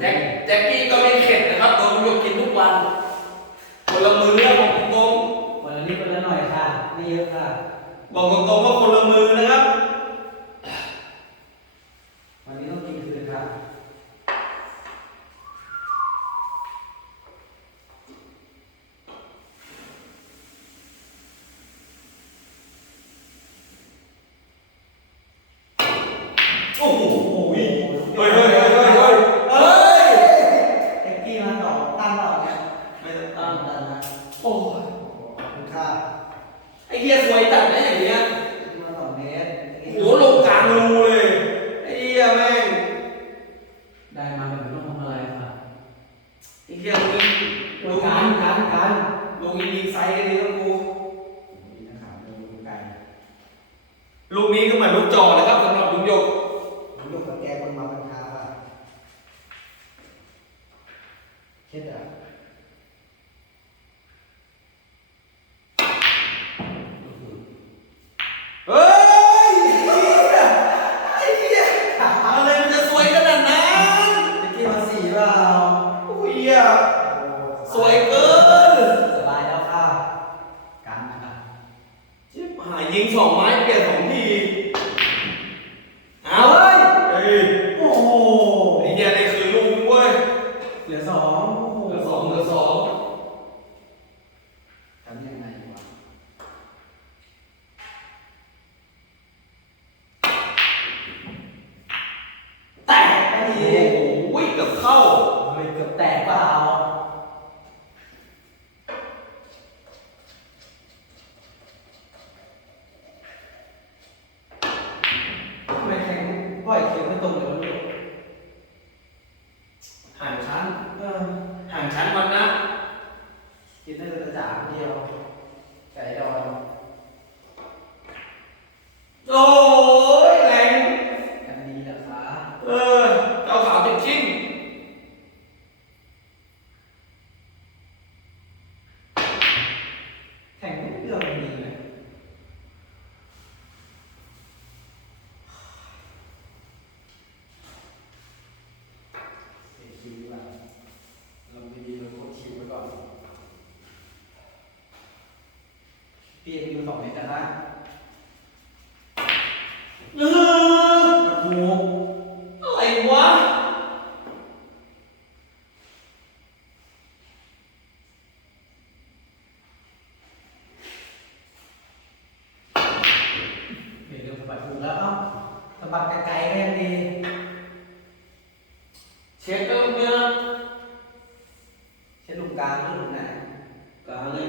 แจ็คแจ็คกี้ก็ไม่เข็ดนะครับโดนลูกกินทุกวันคนละมือเรื่องของตรงกงวันนี้คนละหน่อยค่ะไม่เยอะค่ะบอกตรงๆว่าคนละ ลงการการการลงยิงไซส์ได้เลยต้องกูลูกนี้ก็เหมือนลูกจอนะครับ ไหนกันบ้างเออถูกอะไรวะเดี๋ยวสะบัดถูกแล้วเอ้าสะบัดไกลๆก็ยังดีเช็คก็เมื่อเช็คลุมกลางหรือลุมไหนกลางเลย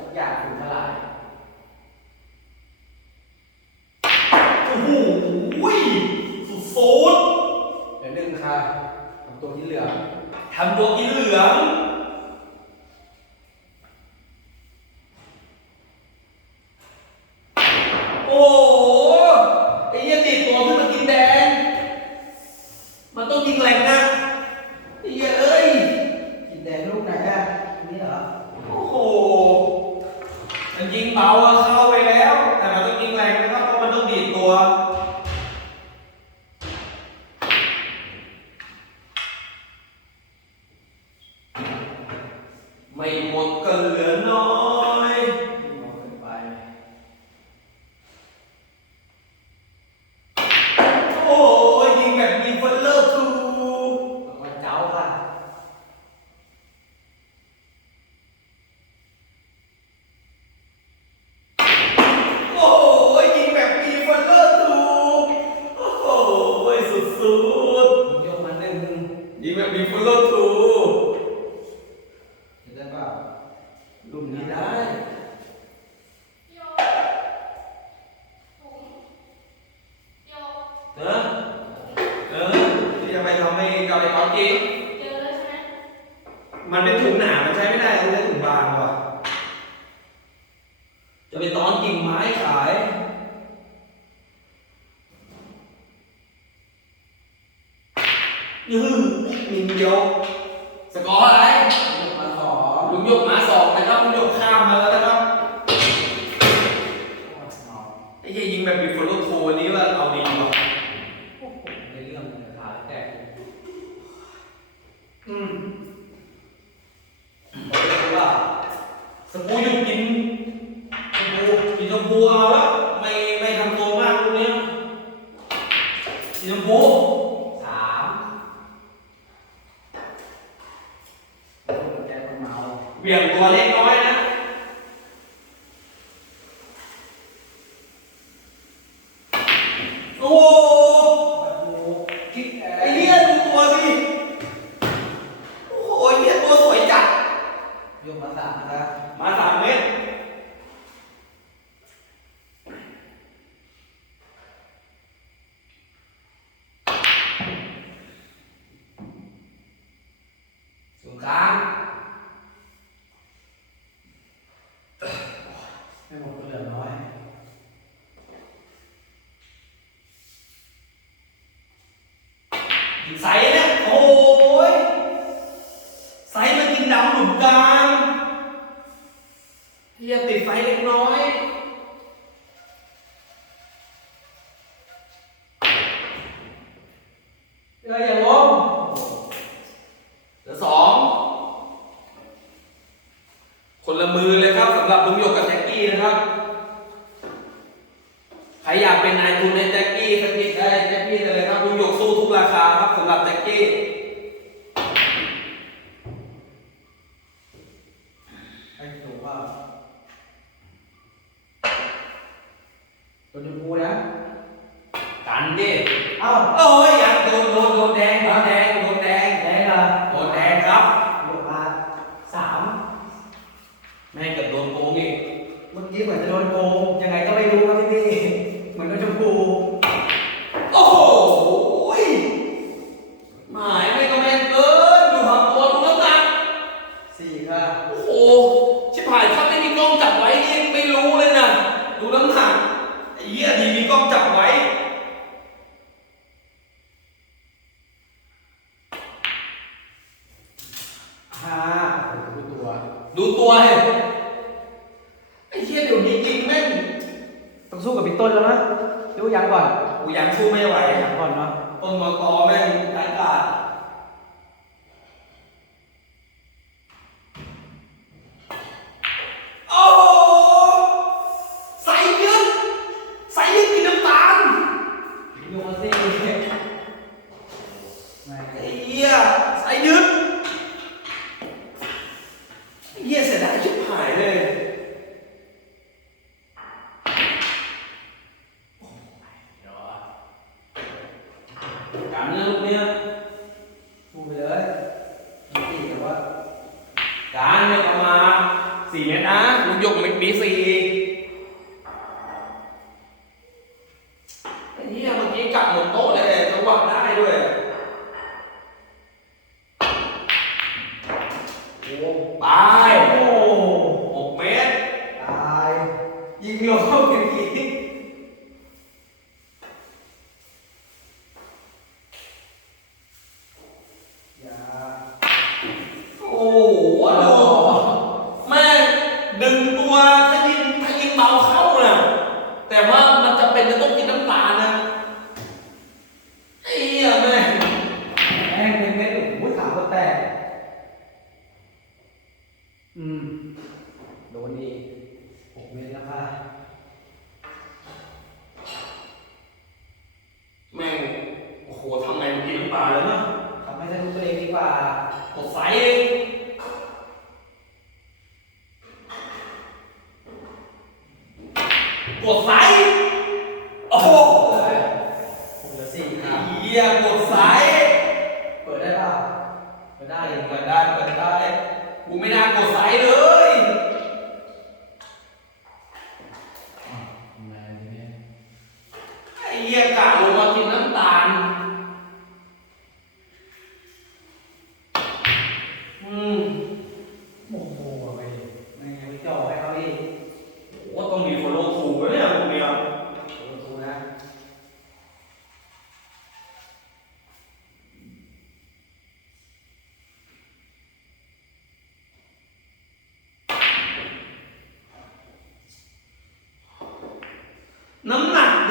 ทุกอย่างถูกทลายโอ้โหสุดโซดเดี๋ยวหนึ่งค่ะทำตัวที่เหลือทำตัวที่เหลือ สีชมพูสามเบี่ยงตัวเล็กน้อยนะ ใสนะโอ้ยใสมันกินดำหนุมกลางเฮียติดไฟเล็กน้อย ಅಂಗಕ್ಕೆ กี้เหมือนจะโดนโกงยังไงก็ไม่รู้ครับ รู้ตัว รู้ตัวเห็นไอ้เหี้ยเดี๋ยวนี้จรินแม่งต้องสู้กับพี่ต้นแล้วนะรู้ยังก่อน กูยังสู้ไม่ไหวยังก่อนเนาะ ต้นมอตอแม่งตายกาด กับหมดโต๊ะเลย่าเลยเนาะทำให้สด้ตัวเองดีกว่ากดไฟเองกดไฟโอ้โหผมจะลือสี่อะเหี้ยกดสายเปิดได้ป่ะเปิดได้เยเปิดได้เปิดได้กูไม่น่ากดสายเลยเหี้ยกะ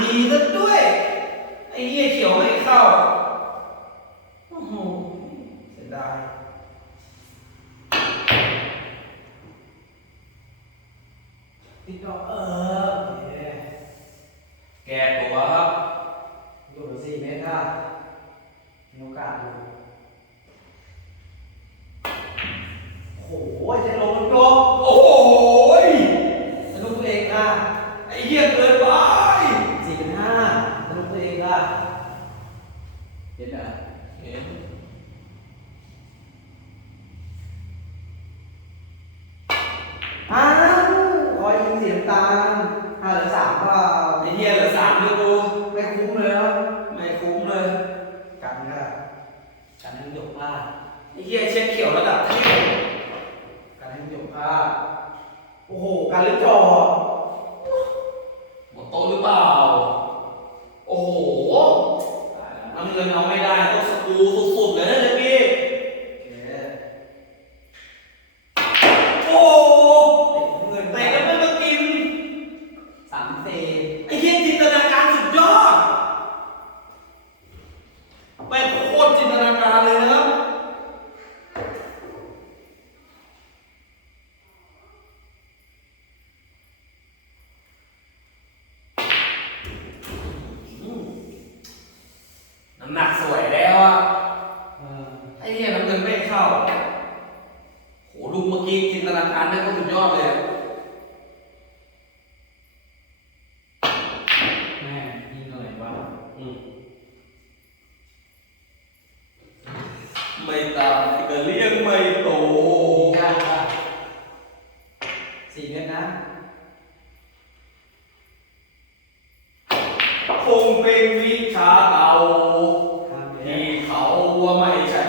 ดีซะด้วย ไอ้เหี้ยเขียวไม่เข้า โอ้โห เสียดายติดดอกเออโอเคแก้ตัวครับอยู่สี่เมตรค่ะมีโอกาสอยู่โอ้โหจะลงมันลง โอ้โหย สนุกตัวเองค่ะ ไอ้เหี้ยเกินไป สี่เป็นห้าสนุกตัวเองค่ะเห็นเหรอ เห็น อ้าวคอยยิงเสียงตามห้าหรือสามเปล่า ไอ้เหี้ยเหลือสามด้วยกูไม่คุ้มเลยครับไม่คุ้มเลยกันค่ะกันให้หยกพลาดไอ้เหี้ยเช็ดเขียวระดับเทพกันให้หยกพลาดโอ้โหการเล่นจอหมดโต๊ะหรือเปล่า โอ้โหตายแล้วน้ำเงินเอาไม่ได้ต้องสกรูสุดๆเลยนะเจ๊พี่ โอเค โอ้โห เงิน แต่ก็ไม่มากิน สามสี่ ไอ้เหี้ยจินตนาการสุดยอดแม่งโคตรจินตนาการเลยนะครับ น้ำหนักสวยแล้วอะ เออ ไอ้เนี่ยน้ำเงินไม่เข้า โหลูกเมื่อกี้จินตนาการได้ก็สุดยอดเลยแม่ยิงหน่อยว่าอืมไม่ตายก็เลี้ยงไม่โตยากค่ะสี่เมตรนะ คงเป็นวิชาเก่า ห้าเมตที่รเขาว่าไม่ใช่